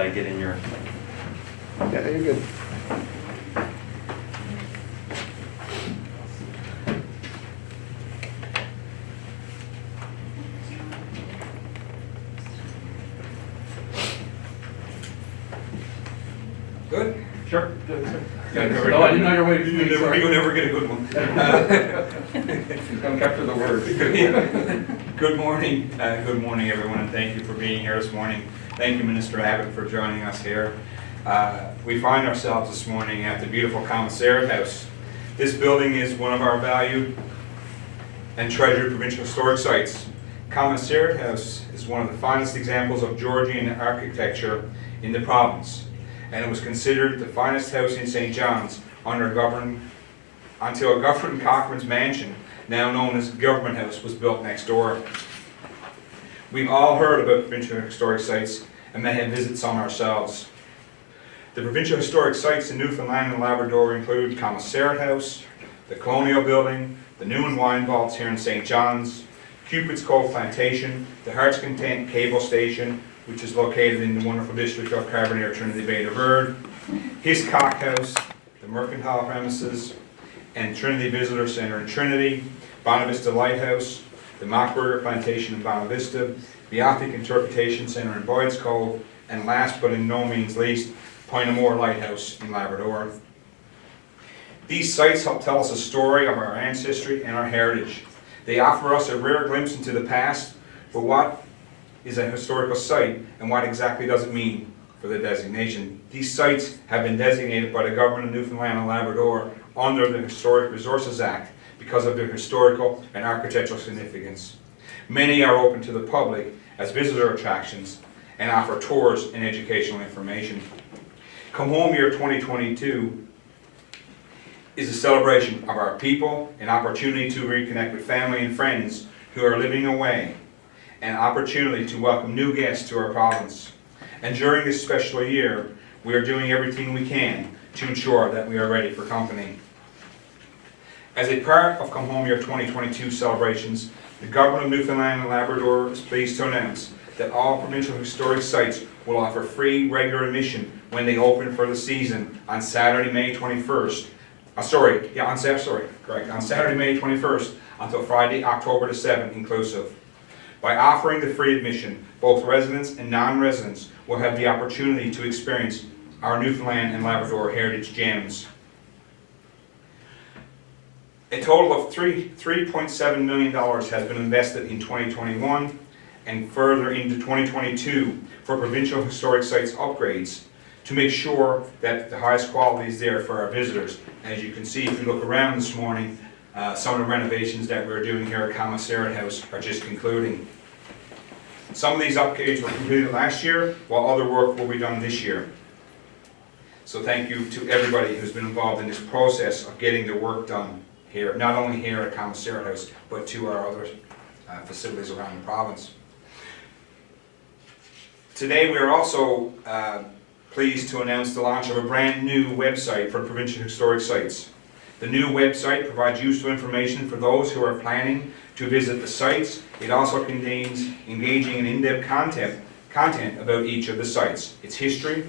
I get in your... Yeah, you're good. Good? Sure. No, I didn't know you were waiting for me, sorry. You'll never get a good one. Don't capture the words. Good morning, everyone, and thank you for being here this morning. Thank you, Minister Abbott, for joining us here. We find ourselves this morning at the beautiful Commissariat House. This building is one of our valued and treasured provincial historic sites. Commissariat House is one of the finest examples of Georgian architecture in the province, and it was considered the finest house in St. John's until Governor Cochrane's mansion, now known as Government House, was built next door. We've all heard about provincial historic sites and may have visited some ourselves. The provincial historic sites in Newfoundland and Labrador include Commissariat House, the Colonial Building, the New and Wine Vaults here in St. John's, Cupid's Cove Plantation, the Heart's Content Cable Station, which is located in the wonderful district of Carbonear, Trinity Bay de Verde, His Cock House, the Mercantile Premises, and Trinity Visitor Centre in Trinity, Bonavista Lighthouse, the Mockburger Plantation in Bonavista, the Beathic Interpretation Centre in Boyd's Cove, and last but in no means least, Pointamore Lighthouse in Labrador. These sites help tell us a story of our ancestry and our heritage. They offer us a rare glimpse into the past, but what is a historical site and what exactly does it mean for the designation? These sites have been designated by the Government of Newfoundland and Labrador under the Historic Resources Act because of their historical and architectural significance. Many are open to the public as visitor attractions and offer tours and educational information. Come Home Year 2022 is a celebration of our people, an opportunity to reconnect with family and friends who are living away, an opportunity to welcome new guests to our province. And during this special year, we are doing everything we can to ensure that we are ready for company. As a part of Come Home Year 2022 celebrations, the Government of Newfoundland and Labrador is pleased to announce that all provincial historic sites will offer free regular admission when they open for the season on Saturday, May 21st. On Saturday, May 21st until Friday, October the 7th inclusive. By offering the free admission, both residents and non-residents will have the opportunity to experience our Newfoundland and Labrador heritage gems. A total of $3.7 million has been invested in 2021 and further into 2022 for provincial historic sites upgrades to make sure that the highest quality is there for our visitors. As you can see, if you look around this morning, some of the renovations that we're doing here at Commissariat House are just concluding. Some of these upgrades were completed last year, while other work will be done this year. So thank you to everybody who's been involved in this process of getting the work done here, not only here at Commissariat House, but to our other facilities around the province. Today we are also pleased to announce the launch of a brand new website for provincial historic sites. The new website provides useful information for those who are planning to visit the sites. It also contains engaging and in-depth content about each of the sites, its history,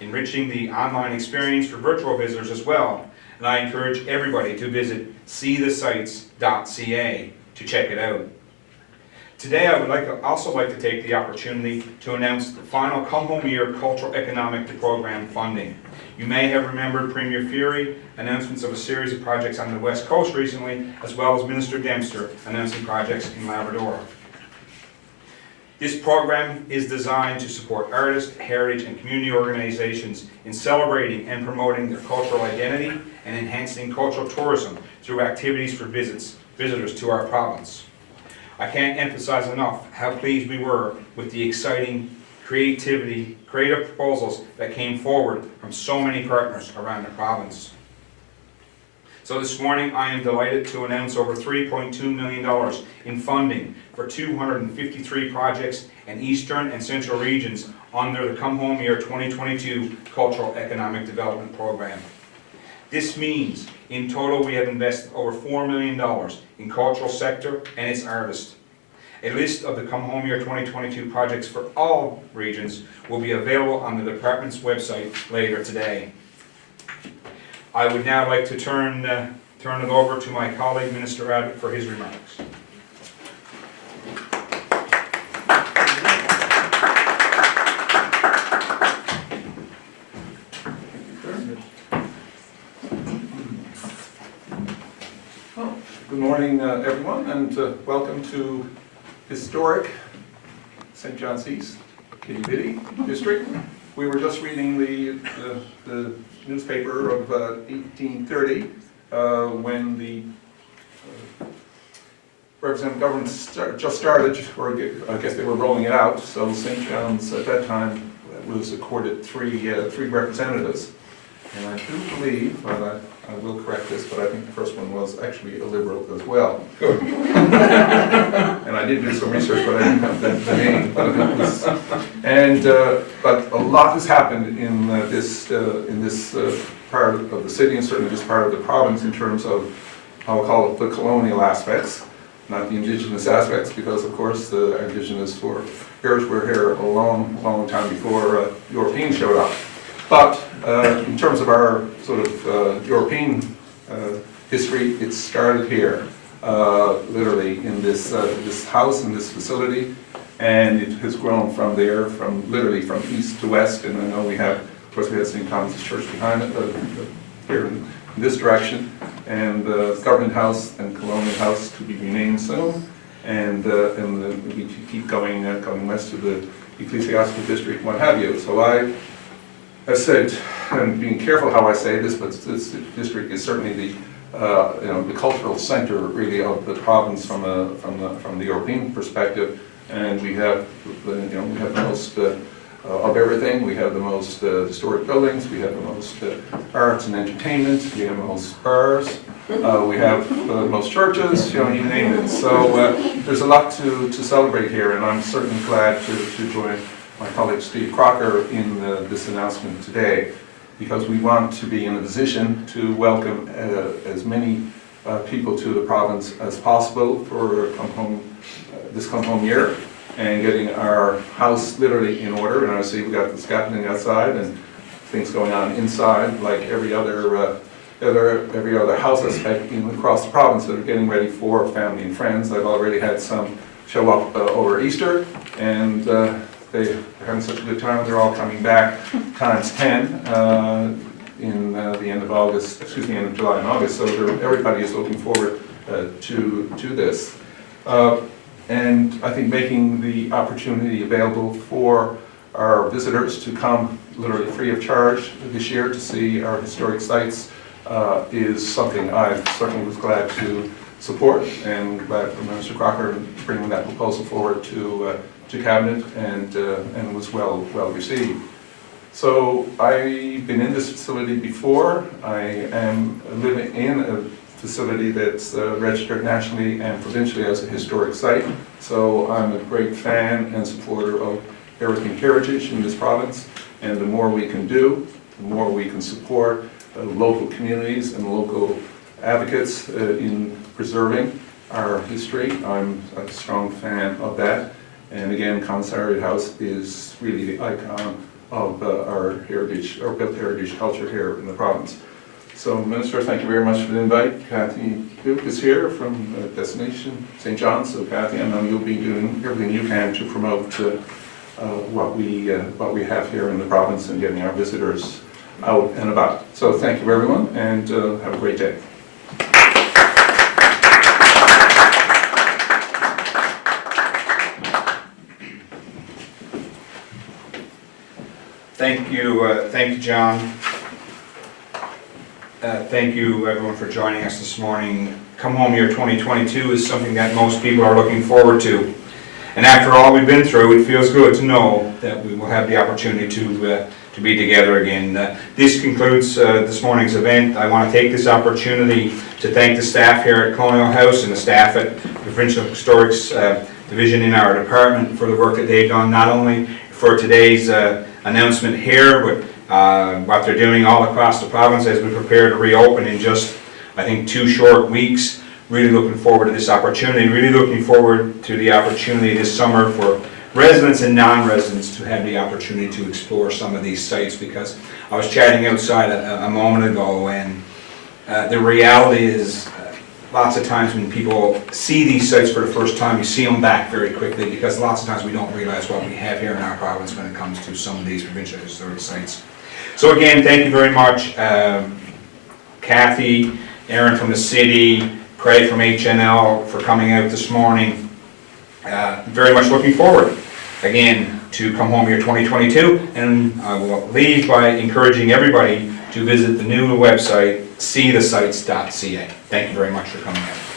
enriching the online experience for virtual visitors as well. And I encourage everybody to visit seethesites.ca to check it out. Today I would also like to take the opportunity to announce the final Come Home Year Cultural Economic Program funding. You may have remembered Premier Fury announcements of a series of projects on the West Coast recently, as well as Minister Dempster announcing projects in Labrador. This program is designed to support artists, heritage and community organizations in celebrating and promoting their cultural identity and enhancing cultural tourism through activities for visitors to our province. I can't emphasize enough how pleased we were with the exciting creative proposals that came forward from so many partners around the province. So this morning I am delighted to announce over $3.2 million in funding for 253 projects in Eastern and Central regions under the Come Home Year 2022 Cultural Economic Development Program. This means in total we have invested over $4 million in cultural sector and its artists. A list of the Come Home Year 2022 projects for all regions will be available on the department's website later today. I would now like to turn it over to my colleague, Minister Abbott, for his remarks. Good morning, everyone, and welcome to historic St. John's East, Kitty Bitty District. We were just reading the newspaper of 1830 when the representative government just started, or I guess they were rolling it out. So St. John's at that time was accorded three representatives. And I do believe, I will correct this, but I think the first one was actually a Liberal as well. Good. And I did do some research, but I didn't have the name. But it was, but a lot has happened in this part of the city, and certainly this part of the province, in terms of, I'll call it, the colonial aspects, not the indigenous aspects, because of course the indigenous forebears were here a long time before Europeans showed up. But in terms of our sort of European history, it started here, literally in this house, in this facility, and it has grown from there, literally from east to west. And I know we have, of course, we have St. Thomas's Church behind it, here in this direction, and the Government House and Colonial House to be renamed soon, and we keep going west to the Ecclesiastical District, what have you. So I said, and being careful how I say this, but this district is certainly the cultural center, really, of the province from the European perspective, and we have we have the most of everything. We have the most historic buildings. We have the most arts and entertainment. We have the most bars. We have the most churches. You name it. So there's a lot to celebrate here, and I'm certainly glad to join my colleague Steve Crocker in this announcement today, because we want to be in a position to welcome as many people to the province as possible for this come home year, and getting our house literally in order. And I see we got the scaffolding outside and things going on inside, like every other house aspect across the province that are getting ready for family and friends. I've already had some show up over Easter, and they're having such a good time. They're all coming back times 10 in the end of August, end of July and August. So everybody is looking forward to this. And I think making the opportunity available for our visitors to come literally free of charge this year to see our historic sites is something I certainly was glad to support, and glad for Minister Crocker bringing that proposal forward to Cabinet, and was well received. So I've been in this facility before. I am living in a facility that's registered nationally and provincially as a historic site. So I'm a great fan and supporter of everything heritage in this province, and the more we can do, the more we can support local communities and local advocates in preserving our history. I'm a strong fan of that. And again, Commissariat House is really the icon of our heritage, our built heritage culture here in the province. So, Minister, thank you very much for the invite. Kathy Duke is here from Destination St. John's. So, Kathy, I know you'll be doing everything you can to promote what we have here in the province and getting our visitors out and about. So, thank you, everyone, and have a great day. Thank you, John. Thank you, everyone, for joining us this morning. Come Home Year 2022 is something that most people are looking forward to. And after all we've been through, it feels good to know that we will have the opportunity to be together again. This concludes this morning's event. I want to take this opportunity to thank the staff here at Colonial House and the staff at Provincial Historics Division in our department for the work that they've done, not only for today's announcement here, but what they're doing all across the province as we prepare to reopen in just, I think, 2 short weeks. really looking forward to this opportunity, really looking forward to the opportunity this summer for residents and non-residents to have the opportunity to explore some of these sites, because I was chatting outside a moment ago, and the reality is lots of times when people see these sites for the first time, you see them back very quickly, because lots of times we don't realize what we have here in our province when it comes to some of these provincial historic sites. So again, thank you very much, Kathy, Aaron from the city, Craig from HNL for coming out this morning. Very much looking forward, again, to come home here 2022, and I will leave by encouraging everybody to visit the new website, seethesites.ca. Thank you very much for coming out.